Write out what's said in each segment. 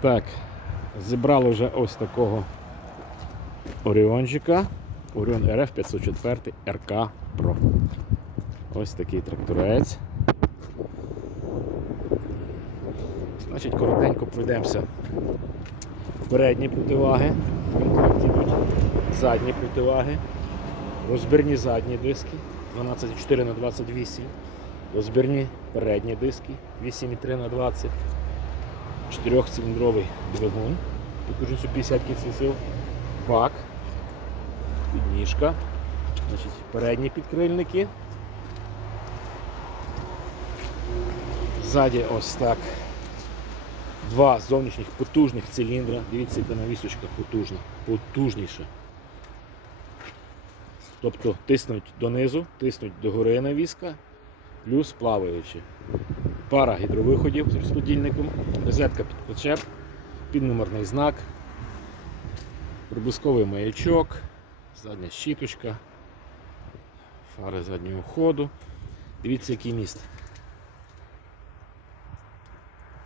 Так, зібрали вже ось такого Оріончика. Оріон RF 504 РК Pro. Ось такий тракторець. Значить, коротенько пройдемося. Передні противаги, задні противаги, розбірні задні диски 12,4 на 28 розбірні передні диски 8,3 на 20 чотирьохциліндровий двигун, потужністю 50 кінських сил, бак, підніжка, значить, передні підкрильники. Ззаді ось так. Два зовнішніх потужних циліндра. Дивіться, яка навісочка потужна, потужніша. Тобто тиснуть донизу, тиснуть догори навіска, плюс плаваючи. Пара гідровиходів з розподільником, розетка під причеп, піднумерний знак, проблисковий маячок, задня щіточка, фари заднього ходу. Дивіться, який міст.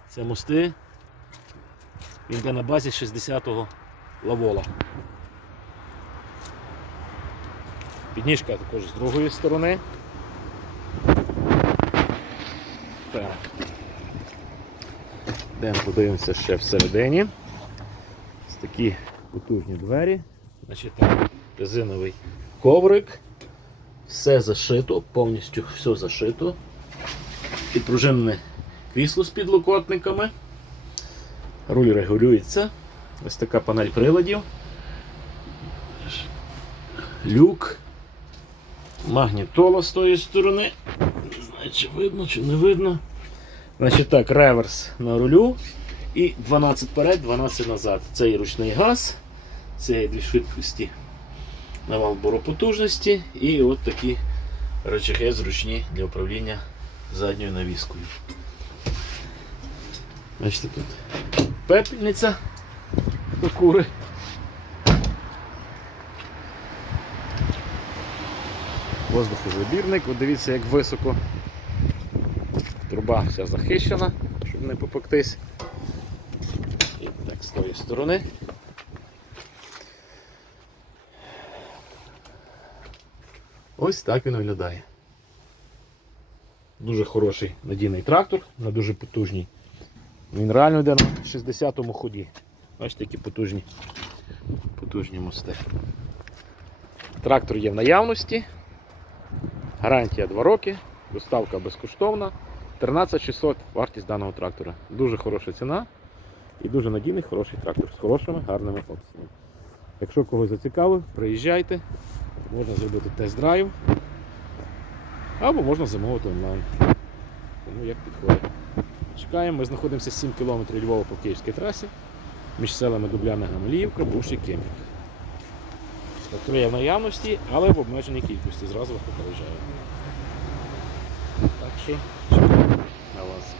Це мости. Він йде на базі 60-го лавола. Підніжка також з другої сторони. Так. Йдемо подивимося ще всередині. Ось такі потужні двері. Значить, там резиновий коврик. Все зашито, повністю все зашито. Підпружинене крісло з підлокотниками. Руль регулюється. Ось така панель приладів. Люк. Магнітола з тої сторони. Знаю, чи видно, чи не видно. Значить так, реверс на рулю. І 12 вперед, 12 назад. Це і ручний газ, це і дві швидкості на вал потужності. І от такі рычаги зручні для управління задньою навіскою. Бачите тут пепельниця до кури. Воздухозабірник, от дивіться, як високо. Труба вся захищена, щоб не попектись. І так з тої сторони. Ось так він виглядає. Дуже хороший надійний трактор, на дуже потужній. Він реально йде на 60-му ході. Бачите, які потужні, потужні мости. Трактор є в наявності. Гарантія 2 роки, доставка безкоштовна. 13600 вартість даного трактора. Дуже хороша ціна і дуже надійний хороший трактор з хорошими, гарними опціями. Якщо когось зацікавив, приїжджайте, можна зробити тест-драйв або можна замовити онлайн. Тому як підходить. Чекаємо, ми знаходимося 7 км Львова по Київській трасі між селами Дубляна Гамаліївка, бувший Кемпінг. Трактори є в наявності, але в обмеженій кількості. Зразу попереджаю. Так що на вас.